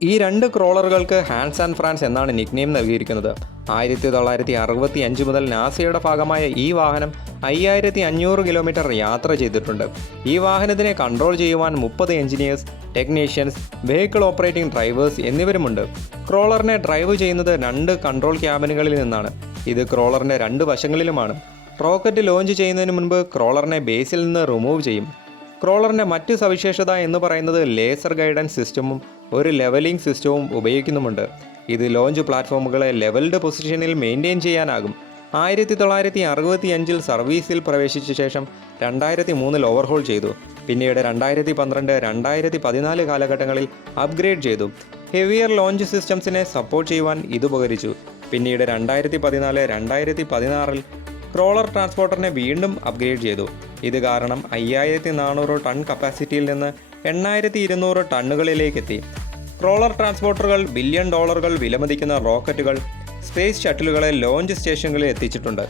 ഈ രണ്ട് ക്രോളറുകൾക്ക് Hans and France എന്നാണ് നിക്നെയിം നൽകിയിരിക്കുന്നത്. 1965 മുതൽ നാസയുടെ ഭാഗമായ ഈ വാഹനം 5500 കിലോമീറ്റർ യാത്ര ചെയ്തിട്ടുണ്ട്. ഈ വാഹനത്തിനെ കൺട്രോൾ ചെയ്യുവാൻ 30 engineers, technicians, vehicle operating drivers എന്നിവരുമുണ്ട്. ക്രോളറിനെ ഡ്രൈവ് ചെയ്യുന്നത് 2 കൺട്രോൾ ക്യാബിനുകളിൽ നിന്നാണ്. ഇത് ക്രോളറിൻ്റെ 2 വശങ്ങളിലുമാണ്. റോക്കറ്റ് ലോഞ്ച് ചെയ്യുന്നതിന് മുൻപ് ക്രോളറിനെ ബേസിൽ നിന്ന് റിമൂവ് ചെയ്യും. ക്രോളറിൻ്റെ മറ്റ് സവിശേഷത എന്ന് പറയുന്നത് ലേസർ ഗൈഡൻസ് സിസ്റ്റവും ഒരു ലെവലിംഗ് സിസ്റ്റവും ഉപയോഗിക്കുന്നുമുണ്ട്. ഇത് ലോഞ്ച് പ്ലാറ്റ്ഫോമുകളെ ലെവൽഡ് പൊസിഷനിൽ മെയിൻറ്റെയിൻ ചെയ്യാനാകും. 1965 സർവീസിൽ പ്രവേശിച്ച ശേഷം 2003 ഓവർഹോൾ ചെയ്തു. പിന്നീട് 2012, 2014 കാലഘട്ടങ്ങളിൽ അപ്ഗ്രേഡ് ചെയ്തു. ഹെവിയർ ലോഞ്ച് സിസ്റ്റംസിനെ സപ്പോർട്ട് ചെയ്യുവാൻ ഇത് ഉപകരിച്ചു. പിന്നീട് 2014, 2016 ക്രോളർ ട്രാൻസ്പോർട്ടറിനെ വീണ്ടും അപ്ഗ്രേഡ് ചെയ്തു. ഇത് കാരണം 5400 ടൺ കപ്പാസിറ്റിയിൽ നിന്ന് 8200 ടണ്ണുകളിലേക്കെത്തി. ക്രോളർ ട്രാൻസ്പോർട്ടറുകൾ $1 ബില്യൺ വിലമതിക്കുന്ന റോക്കറ്റുകൾ, സ്പേസ് ഷട്ടിലുകളെ ലോഞ്ച് സ്റ്റേഷനുകളിൽ എത്തിച്ചിട്ടുണ്ട്.